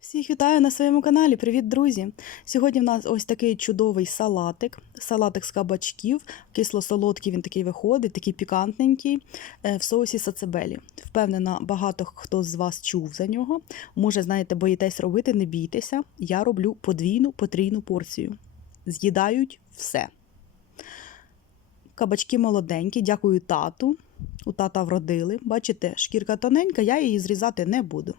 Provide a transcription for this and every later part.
Всіх вітаю на своєму каналі. Привіт, друзі! Сьогодні в нас ось такий чудовий салатик. Салатик з кабачків, кисло-солодкий він такий виходить, такий пікантненький е, в соусі сацебелі. Впевнена, багато хто з вас чув за нього. Може, знаєте, боїтесь робити, не бійтеся. Я роблю подвійну потрійну порцію. З'їдають все. Кабачки молоденькі, дякую тату. У тата вродили. Бачите, шкірка тоненька, я її зрізати не буду.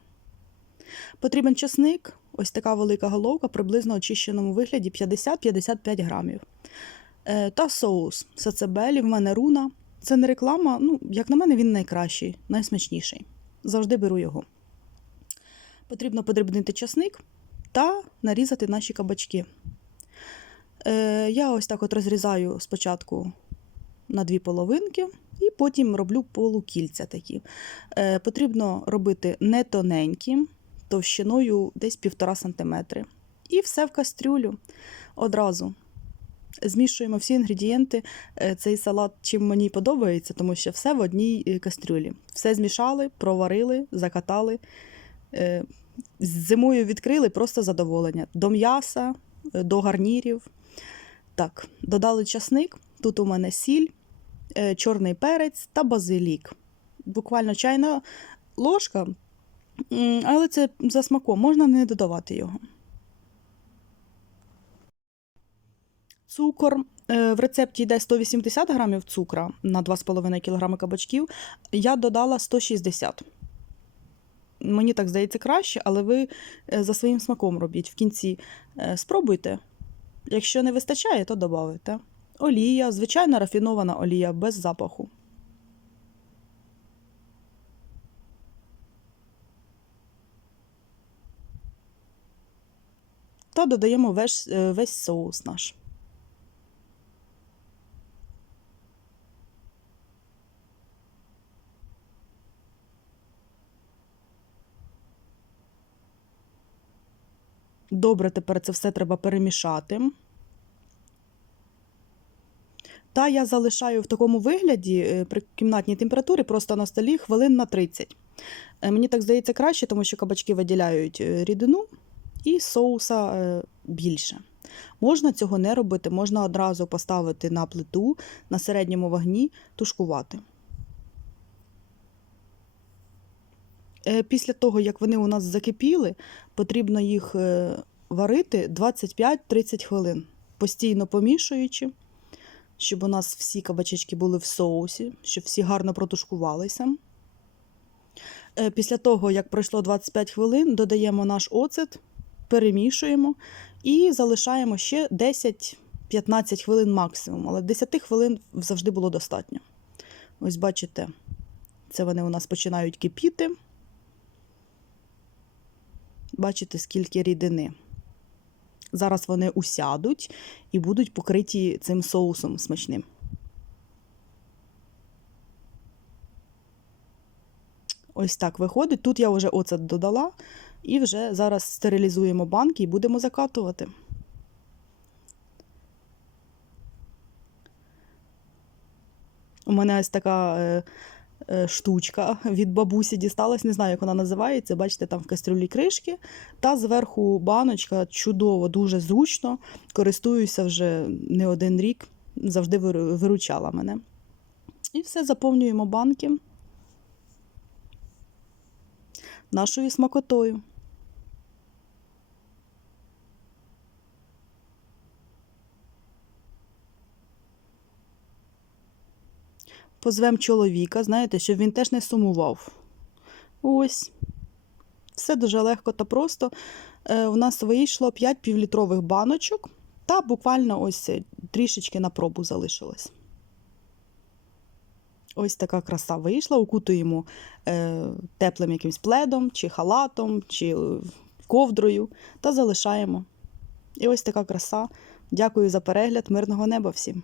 Потрібен часник, ось така велика головка, приблизно очищеному вигляді 50-55 грамів. Е, та соус сацебелі, в мене руна. Це не реклама, ну, як на мене, він найкращий, найсмачніший. Завжди беру його. Потрібно подрібнити часник та нарізати наші кабачки. Е, я ось так от розрізаю спочатку на дві половинки. І потім роблю полукільця такі. Е, потрібно робити не тоненькі, товщиною десь 1,5 см. І все в кастрюлю одразу. Змішуємо всі інгредієнти. Е, Цей салат чим мені подобається, тому що все в одній е, кастрюлі. Все змішали, проварили, закатали. Е, Зимою відкрили просто задоволення. До м'яса, до гарнірів. Так, додали часник. Тут у мене сіль, чорний перець та базилік. Буквально чайна ложка, але це за смаком, можна не додавати його. Цукор. Е, В рецепті йде 180 грамів цукра на 2,5 кг кабачків. Я додала 160. Мені так здається краще, але ви е, за своїм смаком робіть. В кінці е, спробуйте. Якщо не вистачає, то додавайте. Олія, звичайна рафінована олія без запаху. Та додаємо весь, е, весь соус наш. Добре, тепер це все треба перемішати. Та я залишаю в такому вигляді е, при кімнатній температурі просто на столі хвилин на 30. Е, Мені так здається краще, тому що кабачки виділяють рідину і соуса е, більше. Можна цього не робити, можна одразу поставити на плиту на середньому вогні, тушкувати. Е, Після того, як вони у нас закипіли, потрібно їх е, варити 25-30 хвилин, постійно помішуючи, щоб у нас всі кабачечки були в соусі, щоб всі гарно протушкувалися. Після того, як пройшло 25 хвилин, додаємо наш оцет, перемішуємо і залишаємо ще 10-15 хвилин максимум, але 10 хвилин завжди було достатньо. Ось бачите, це вони у нас починають кипіти. Бачите, скільки рідини. Зараз вони усядуть і будуть покриті цим соусом смачним. Ось так виходить. Тут я вже оцет додала, і вже зараз стерилізуємо банки і будемо закатувати. У мене ось така е, е, штучка від бабусі дісталась, не знаю, як вона називається. Бачите, там в кастрюлі кришки. Та зверху баночка чудово, дуже зручно. Користуюся вже не один рік, завжди виручала мене. І все заповнюємо банки нашою смакотою. Позвем чоловіка, знаєте, щоб він теж не сумував. Ось. Все дуже легко та просто. Е, у нас вийшло 5 півлітрових баночок, та буквально ось е, трішечки на пробу залишилось. Ось така краса вийшла. Укутуємо е, теплим якимсь пледом, чи халатом, чи е, ковдрою та залишаємо. І ось така краса. Дякую за перегляд. Мирного неба всім!